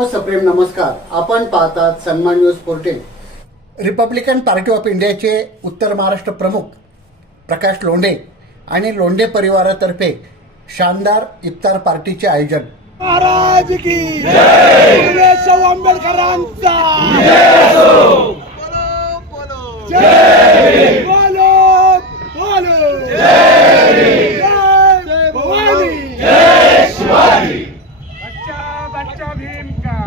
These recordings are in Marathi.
सप्रेम नमस्कार. आपण पाहतात Sanman news fourteen Republican party of इंडियाचे उत्तर महाराष्ट्र प्रमुख प्रकाश लोंढे आणि लोंढे परिवारातर्फे शानदार इफ्तार पार्टीचे आयोजन. महाराज की जय शाहू आंबेडकरांचा जय बोलो बोलो जय भवानी बच्चा बच्चा भीम का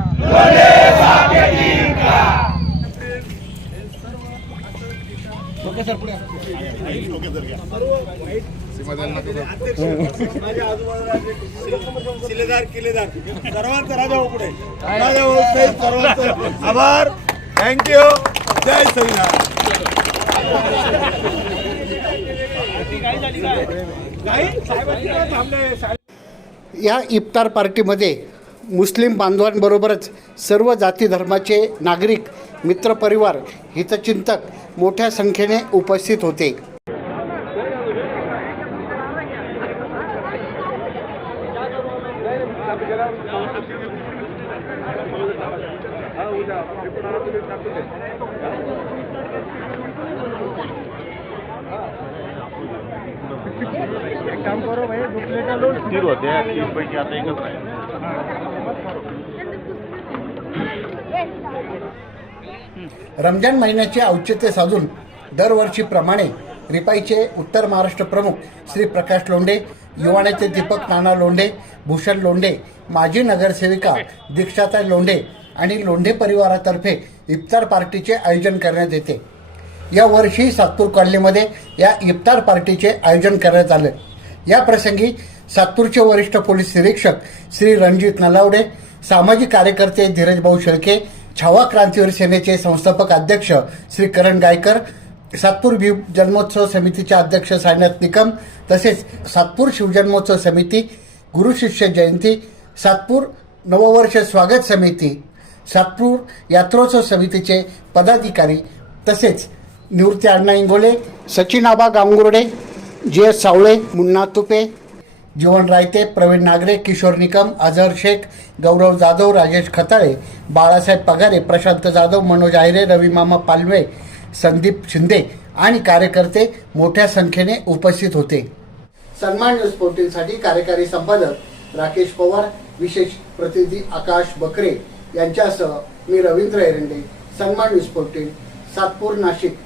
शिलेदार किल्लेदार सर्वांचा राजा हो पुढे. राजा हो साहेब सर्वांचा आभार. थँक्यू जय संविधान या इफ्तार पार्टीमध्ये मुस्लिम बांधवांबरोबरच सर्व जाती धर्माचे नागरिक मित्रपरिवार हितचिंतक मोठ्या संख्येने उपस्थित होते. स्थिर होते तीन पैकी आता एकच रमजान महिन्याचे औचित्य साधून दरवर्षीप्रमाणे रिपाईचे उत्तर महाराष्ट्र प्रमुख श्री प्रकाश लोंढे युवानेते दीपक नाना लोंढे भूषण लोंढे माजी नगरसेविका दीक्षाताई लोंढे आणि लोंढे परिवारातर्फे इफ्तार पार्टीचे आयोजन करण्यात येते. या वर्षी सातपूर कॉलनीमध्ये या इफ्तार पार्टीचे आयोजन करण्यात आलं. या प्रसंगी सातपूरचे वरिष्ठ पोलीस निरीक्षक श्री रणजित नलावडे सामाजिक कार्यकर्ते धीरजभाऊ शेळके छावा क्रांतीवीर सेनेचे संस्थापक अध्यक्ष श्री करण गायकर सातपूर भीम जन्मोत्सव समितीचे अध्यक्ष साईनाथ निकम तसेच सातपूर शिवजन्मोत्सव समिती गुरु शिष्य जयंती सातपूर नववर्ष स्वागत समिती सातपूर यात्रोत्सव समितीचे पदाधिकारी तसेच निवृत्ती अण्णा इंगोले सचिन आबा गांगुर्डे जे एस सावळे मुन्ना तुपे जीवन रायते प्रवीण नागरे किशोर निकम अझर शेख गौरव जाधव राजेश खताळे बाळासाहेब पगारे प्रशांत जाधव मनोज आहिरे रविमामा पालवे संदीप शिंदे आणि कार्यकर्ते मोठ्या संख्येने उपस्थित होते. सन्मान न्यूज पोर्टलसाठी कार्यकारी संपादक राकेश पवार विशेष प्रतिनिधी आकाश बकरे यांच्यासह मी रवींद्र एरंडे सन्मान न्यूज पोर्टल सातपूर नाशिक.